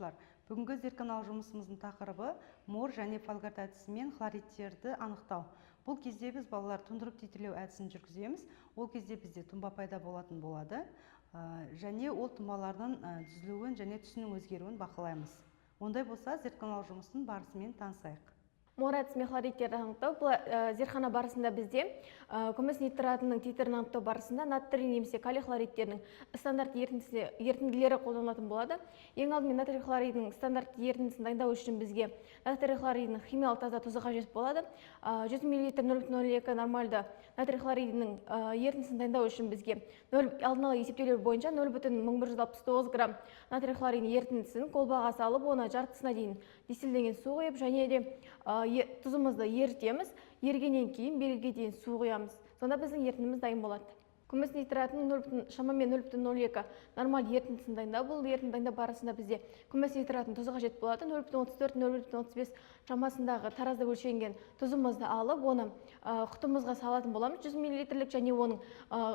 тыңдаушылар, бүгінгі зертханалық жұмысымыздың тақырыбы мор және фольгард әдісімен хлоридтерді анықтау. Бұл кезде біз балалар тұндырып титрлеу әдісін жүргіземіз. Ол кезде бізде тұнба пайда болатын болады және ол тұнбалардың түзілуін және түсінің өзгеруін бақылаймыз. Ондай болса, зертханалық жұмыстың барысымен танысайық. Мор әдісімен хлоридтерді анықтау. Бұл зертхана барысында бізде күміс нитратының титрін анықтау барысында натрий немесе калий хлоридтерінің стандарт ерітінділері қолданылатын болады. Ең алдымен натрий хлоридінің стандарт ерітіндісін дайындау үшін бізге натрий хлоридінің химиялық таза тұзы қажет болады. 100 мл 0,02 нормальды натрий хлоридінің ерітіндісін дайындау үшін бізге алдын ала есептеулер бойынша 0,1169 грамм натрий хлоридінің ерітіндісін колбаға салып, оны жартысына дейін дистилденген су құйып, және де тұзымызды ерітеміз. Ергеннен кейін берілге дейін су құямыз. Сонда біздің ерітіндіміз дайын болады. Күміс нитратының шамамен 0,02 нормаль ерітіндісін дайындау. Бұл ерітінді дайындау барысында бізде күміс нитратының тұзы қажет болады. 0,34-0,35 шамасындағы таразда өлшенген тұзымызды алып, оны құтымызға салатын боламыз. 100 мл және оның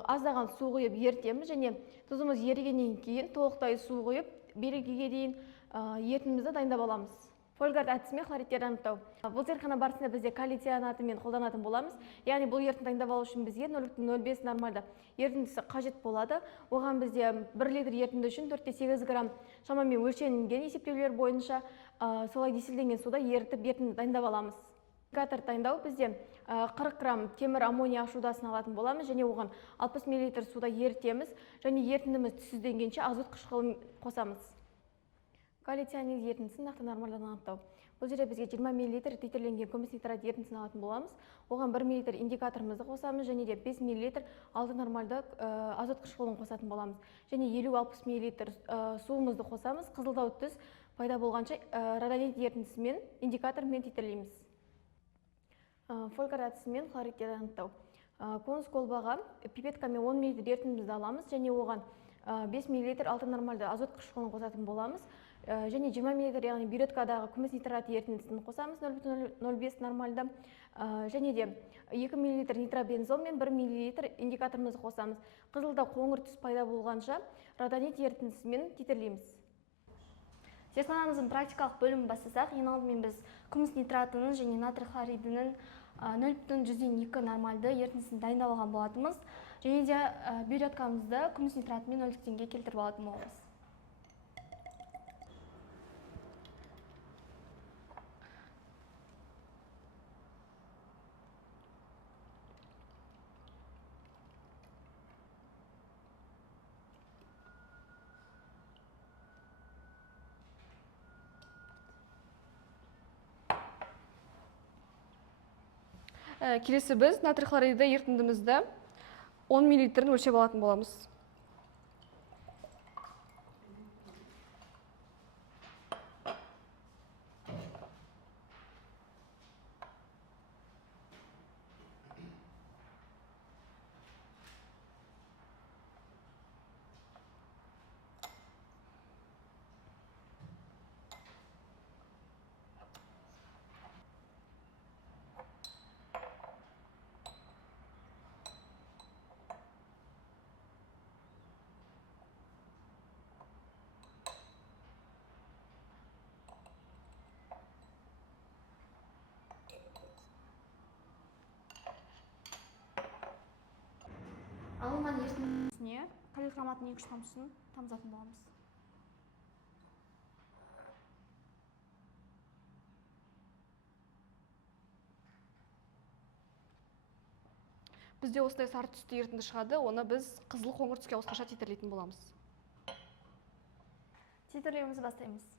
аздаған су құйып ерітеміз, және тұзымыз ергеннен кейін толықтай су құйып берілгеге дейін ерітіндімізді дайындап аламыз. Фольгард әдісімен хлоридтерді анықтау. Бұл зертхана барысында бізде калий цианатымен қолданатын боламыз. Яғни бұл ерітінді дайындап алу үшін бізге 0,05 нормальды ерітіндісі қажет болады. Оған бізде 1 литр ерітінді үшін 4,8 грамм шамамен өлшенген есептеулер бойынша солай дистилденген суда ерітіп ерітінді дайындап аламыз. Индикатор дайындау бізде 40 грамм темір аммоний ашудасын алатын боламыз, және оған 60 мл суда ерітеміз, және ерітіндіміз түссізденгенше азот қышқылын қосамыз. Калий цианид ерітіндісін нақты нормальдан анықтау. Бұл жерде бізге 20 мл титрленген күміс нитрат ерітіндісін алатын боламыз. Оған 1 мл индикаторымызды қосамыз, және де 5 мл алты нормальды азот қышқылын қосатын боламыз. Және 50-60 мл суымызды қосамыз. Қызылдау түс пайда болғанша родонит ерітіндісімен индикатормен титрлейміз. Фольгард әдісімен хлоридтерді анықтау. Конус колбаға пипеткамен 10 мл ерітіндімізді аламыз, және оған 5 мл алты нормальды азот қышқылын қосатын боламыз. Және 20 мл, яғни бюреткадағы күміс нитрат ерітіндісін қосамыз 0,05 нормальды. Және де 2 мл нитробензол мен 1 мл индикаторымызды қосамыз. Қызылда қоңыр түс пайда болғанша родонит ерітіндісімен титрлейміз. Зертханамыздың практикалық бөлімін бастасақ, ең алдымен біз күміс нитратының және натрий хлоридінің 0,02 нормальды ерітіндісін дайындап алған болатынбыз. Және де бюреткамызды күміс нитратымен 0,0-ге келтіріп алатын боламыз. Келесі біз натрий хлориді ерітіндімізді 10 мл өлшеп алатын боламыз. Алынған ерітіндісіне калий хроматының 2-3 тамшысын тамызатын боламыз. Бізде осындай сары түсті ерітінді шығады, оны біз қызыл қоңыр түске ауысқанша титрлейтін боламыз. Титрлеуімізді бастаймыз.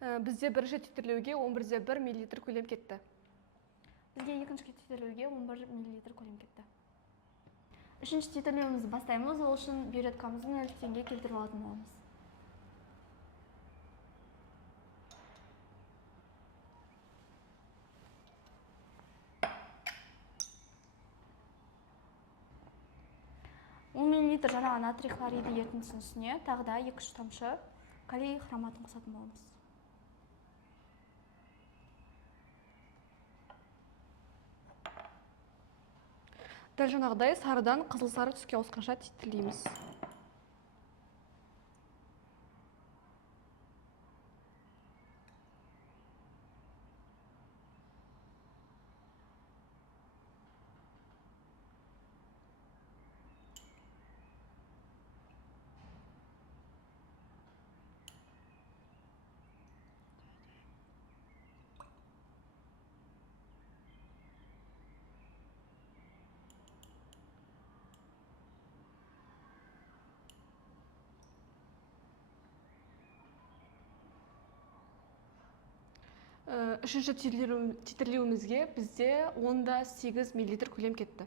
Бізде бірінші титрлеуге 11,1 мл көлем кетті. Бізге екінші титрлеуге 11 мл көлем кетті. Үшінші титрлеуімізді бастаймыз. Ол үшін бюджеткамызды 0 теңге келтіріп алатын боламыз. мл жаңағы натрий хлориді ерітіндісінің үстіне тағы да 2-3 тамшы калий хроматын қосатын боламыз. Дәл жаңағыдай сарыдан қызыл сары түске ауысқанша титрлейміз. Үшінші титрлеуімізге бізде 10,8 мл көлем кетті.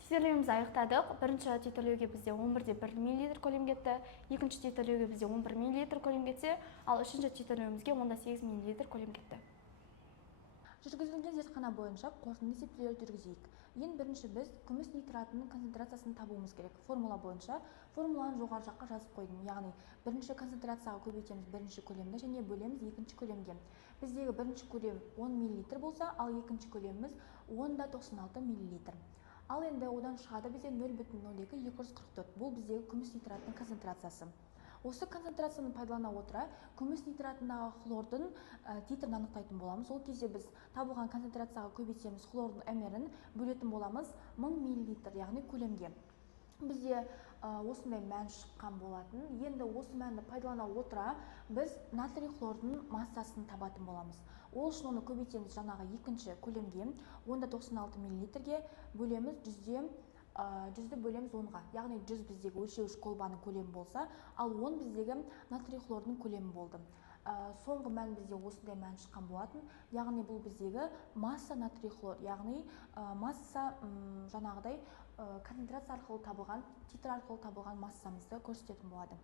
Титрлеуімізді аяқтадық. Бірінші титрлеуге бізде 11,1 мл көлем кетті. Екінші титрлеуге бізде 11 мл көлем кетсе, ал үшінші титрлеуімізге 10,8 мл көлем кетті. Жүргізілген зертхана бойынша қорытынды есептеулер жүргізейік. Ең бірінші біз күміс нитратының концентрациясын табуымыз керек. Формула бойынша формуланы жоғары жаққа жазып қойдым. Яғни бірінші концентрацияға көбейтеміз бірінші көлемді және бөлеміз екінші көлемге. Біздегі бірінші көлем 10 мл болса, ал екінші көлеміміз 10,96 мл. Ал енді одан шығады бізде 0,02,244. Бұл біздегі күміс нитратының концентрациясы. Осы концентрацияны пайдалана отыра, күміс нитратындағы хлордың титрін анықтайтын боламыз. Ол кезде біз табылған концентрацияға көбейтеміз хлордың мрін бөлетін боламыз 1000 мл, яғни көлемге. Бізде осындай мән шыққан болатын. Енді осы мәнді пайдалана отыра, біз натрий хлордың массасын табатын боламыз. Ол үшін оны көбейтеміз жаңағы екінші көлемге 10,96 мл бөлеміз 100-ді бөлеміз 10-ға. Яғни 100 біздегі өлшеуіш колбаның көлемі болса, ал 10 біздегі натрий хлордың көлемі болды. Соңғы мән бізде осындай мән шыққан болатын. Яғни бұл біздегі масса натрий хлор, яғни масса жаңағыдай концентрация арқылы табылған, титр арқылы табылған массамызды көрсететін болады.